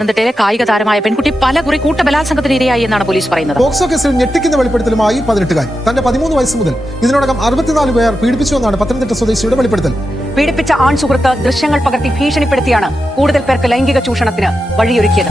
പത്തനംതിട്ടയിലെ കായിക താരമായ പെൺകുട്ടി പലകുറി കൂട്ടബലാത്സംഗത്തിന് ഇരയായി എന്നാണ് പോലീസ് പറയുന്നത്. പോക്സോ കേസിൽ ഞെട്ടിക്കുന്ന വെളിപ്പെടുത്തലുമായി 18-കാരി. തന്റെ 13 വയസ്സ് മുതൽ ഇതിനോടകം 64 പേർ പീഡിപ്പിച്ചുവെന്നാണ് പത്തനംതിട്ട സ്വദേശിയുടെ വെളിപ്പെടുത്തൽ. പീഡിപ്പിച്ച ആൺ സുഹൃത്ത് ദൃശ്യങ്ങൾ പകർത്തി ഭീഷണിപ്പെടുത്തിയാണ് കൂടുതൽ പേർക്ക് ലൈംഗിക ചൂഷണത്തിന് വഴിയൊരുക്കിയത്.